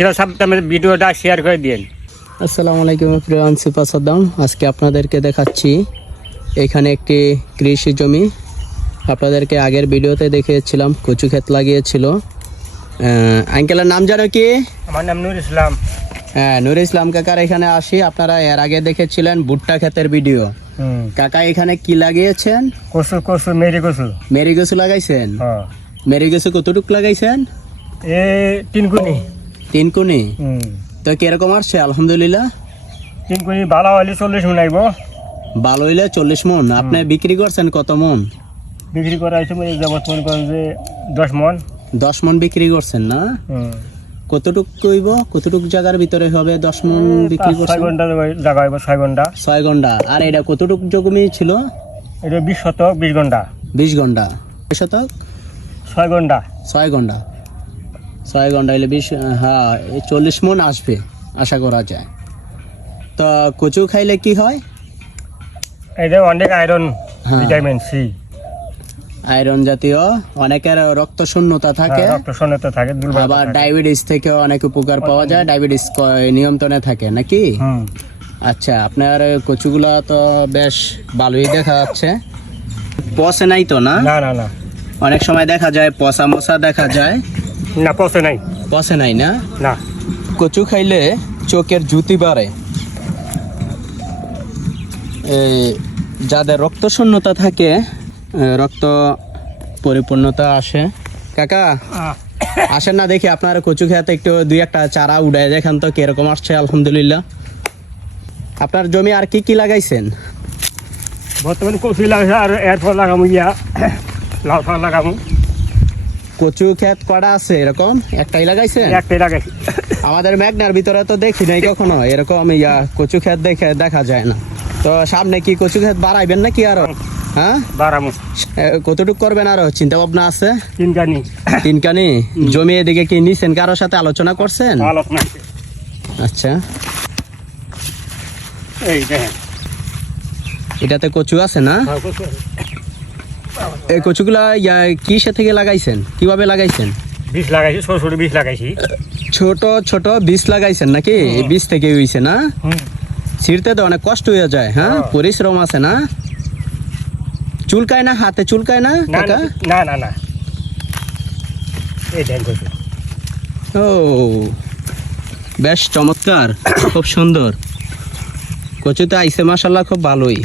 সেটা সাবধানে ভিডিওটা শেয়ার করে দিন আসসালামু আলাইকুম প্রিয় আনসিফা সাদ্দাম। আজকে আপনাদেরকে দেখাচ্ছি এখানে একটি কৃষি জমি। আপনাদেরকে আগের ভিডিওতে দেখিয়েছিলাম কচু ক্ষেত লাগিয়েছিল। আঙ্কেলের নাম জানো কি? আমার নাম নুর ইসলাম। হ্যাঁ নুর ইসলাম কাকার এখানে আসি। আপনারা এর আগে দেখেছিলেন ভুট্টা ক্ষেতের ভিডিও। কাকা এখানে কি লাগিয়েছেন? কচু কচু মেরি কচু। মেরি গছু লাগাইছেন? হ্যাঁ। মেরি গছু কতটুক লাগাইছেন? এ তিনকুনি তিন কোনি তো কীরকম আসছে? আলহামদুলিল্লাহ। তিনকুনি ভালো হইলে চল্লিশ মন আইব। ভালো হইলে চল্লিশ মন। আপনি বিক্রি করছেন কত মন? বিক্রি করা হয়েছে যাবত মনে করেন যে দশ মন। দশ মন বিক্রি করছেন না? কতটুক কইব? কতটুক জায়গার ভিতরে হবে দশ মন বিক্রি পাঁচ ছয় ঘণ্টা জায়গা হইব ছয় ঘণ্টা। ছয় ঘণ্টা। আর এটা কতটুক জমি ছিল? এটা বিশ শতক বিশ ঘণ্টা। বিশ ঘণ্টা। শতক? ছয় ঘণ্টা। ছয় ঘণ্টা। ছয় ঘণ্টা হলে বিশ হ্যাঁ চল্লিশ মন আসবে আশা করা যায়। তো কচু খাইলে কি হয়? এটা অনেক আয়রন হ্যাঁ। ভিটামিন সি আয়রন জাতীয় অনেকের রক্ত শূন্যতা থাকে। রক্ত শূন্যতা থাকে আবার ডায়াবেটিস থেকে অনেক উপকার পাওয়া যায়। ডায়াবেটিস নিয়ন্ত্রণে থাকে নাকি? আচ্ছা আপনার কচুগুলো তো বেশ ভালোই দেখা যাচ্ছে। পচে নাই তো না? না না না। অনেক সময় দেখা যায় পচা মশা দেখা যায়। না পচে নাই। পচে নাই না? না। কচু খাইলে চোখের জুতি বাড়ে। এই যাদের রক্ত শূন্যতা থাকে রক্ত পরিপূর্ণতা আসে। কাকা আসেন না দেখি আপনার কচু খেতে একটু দুই একটা চারা উড়ায় দেখেন তো কীরকম আসছে আলহামদুলিল্লাহ। আপনার জমি আর কি কি লাগাইছেন? বর্তমানে কফি লাগাইছে আর এরপর লাগামু ইয়া লাউ ফাল লাগামু। কচু ক্ষেত কটা আছে এরকম? একটাই লাগাইছে একটাই লাগাইছি। আমাদের মেঘনার ভিতরে তো দেখি নাই কখনো এরকম ইয়া কচু ক্ষেত দেখে দেখা যায় না। তো সামনে কি কচু ক্ষেত বাড়াইবেন নাকি আরও? হ্যাঁ? বারামু এ, কতটুক করবেন আরও? চিন্তা ভাবনা আছে? তিন কানি তিনকানি জমি এদিকে কি নিছেন? কারোর সাথে আলোচনা করছেন? আলোচনা আচ্ছা। এই দেখেন। এটাতে কচু আছে না? হ্যাঁ। এই কচুগুলা কিসে থেকে লাগাইছেন? কীভাবে লাগাইছেন? বীজ লাগাইছি ছোট ছোট বীজ লাগাইছি। ছোট ছোট বীজ লাগাইছেন নাকি? এই বীজ থেকে হইছে না? ছিঁড়তে তো অনেক কষ্ট হয়ে যায় হ্যাঁ? হ্যাঁ। পরিশ্রম আছে না? চুলকায় না? হাতে চুলকায় না কাকা? না না না। এই দেখেন কচু। ও বেশ চমৎকার খুব সুন্দর। কচুতে আইসে মাসাল্লাহ খুব ভালোই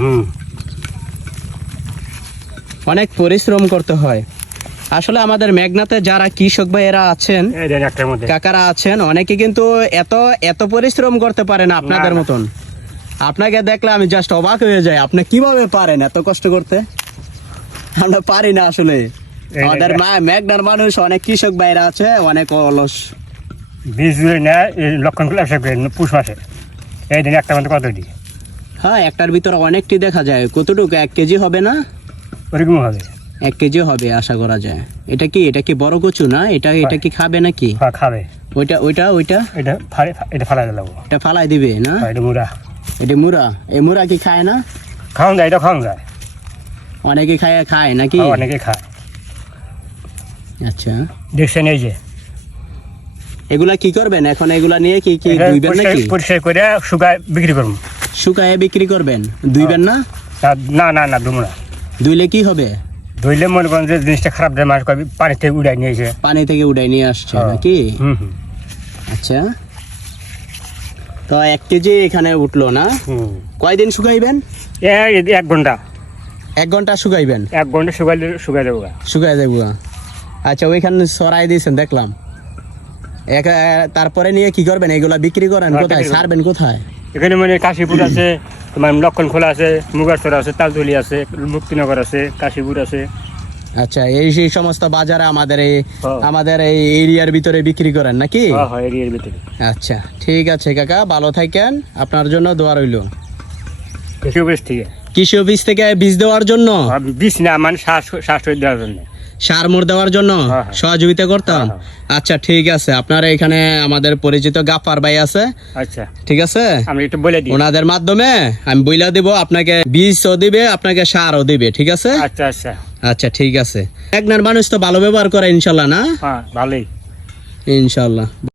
হুম। অনেক পরিশ্রম করতে হয়। আসলে আমাদের মেঘনাতে যারা কৃষক ভাইয়েরা আছেন কাকারা আছেন অনেকে কিন্তু এত এত পরিশ্রম করতে পারে না আপনাদের। মতন। আপনাকে দেখলে আমি জাস্ট অবাক হয়ে যাই আপনি কীভাবে পারেন এত কষ্ট করতে? আমরা পারি না আসলে। আমাদের মা মেঘনার মানুষ অনেক কৃষক ভাইরা আছে অনেক অলস। বীজ নেয় এই লক্ষণ করে একশো করে পুষ মাসে। এই দিন একটা মধ্যে কত দিই? হ্যাঁ একটার ভিতরে অনেকটি দেখা যায়। কতটুকু? এক কেজি হবে না? ওরকম হবে। এক কেজি হবে আশা করা যায়। এটা কি এটা কি বড় কচু না? এটা এটা কি খাবে নাকি? হ্যাঁ, খাবে। ওইটা ওইটা ওইটা? এটা এটা ফালাই দিলাম এটা ফালাই দিবে না? এটা মুড়া। এটা মুরা এই মুরা কি খায় না? খাওয়ান যায় এটা খাওয়ান যায় অনেকে খায় খায় নাকি? হ্যাঁ, অনেকে খায়। আচ্ছা। দেখছেন এই যে। এগুলা কি করবেন? এখন এগুলা নিয়ে কি কি এটা পরিষ্কার- নাকি? পরিষ্কার করে শুকায় বিক্রি করব। শুকায় বিক্রি করবেন? ধুইবেন না? না না না দুমরা ধুইলে কি হবে? ধুইলে মনে করেন যে জিনিসটা খারাপ দেয় মাছ কবি পানি থেকে উড়াই নিয়েছে পানি থেকে উঠাই নিয়ে আসছে হ্যাঁ। নাকি? আচ্ছা। তো এক কেজি এখানে উঠল না? কয়দিন শুকাইবেন? এই এক ঘণ্টা। এক ঘণ্টা শুকাইবেন? এক ঘণ্টা শুকাইলে শুকাই দেবো শুকাই দেবো আচ্ছা ওইখানে সরাই দিয়েছেন দেখলাম। এক তারপরে নিয়ে কি করবেন? এগুলা বিক্রি করেন হ্যাঁ, কোথায়? সারবেন কোথায়? এখানে মানে কাশীপুর আছে তোমার লক্ষণ খোলা আছে মুগারচর আছে তালতলি আছে মুক্তিনগর আছে কাশীপুর আছে। আচ্ছা এই সেই সমস্ত বাজারে আমাদের এই। আমাদের এই এরিয়ার ভিতরে বিক্রি করেন নাকি? এরিয়ার ভিতরে। আচ্ছা ঠিক আছে কাকা ভালো থাকেন। আপনার জন্য দোয়া রইল। কৃষি অফিস থেকে। কৃষি অফিস থেকে বীজ দেওয়ার জন্য? বীজ না মানে শ্বাস শ্বাস দেওয়ার জন্য। সার মোর দেওয়ার জন্য হ্যাঁ, হ্যাঁ। সহযোগিতা করতাম। হ্যাঁ, আচ্ছা ঠিক আছে। আপনার এখানে আমাদের পরিচিত গাফার ভাই আছে। আচ্ছা। ঠিক আছে? আমি একটু বলে দিই। ওনাদের মাধ্যমে আমি বইলা দিব আপনাকে বীজও দিবে আপনাকে সারও দিবে ঠিক আছে? আচ্ছা আচ্ছা। আচ্ছা ঠিক আছে। একনার মানুষ তো ভালো ব্যবহার করে ইনশাল্লাহ না? হ্যাঁ ভালোই। ইনশাল্লাহ।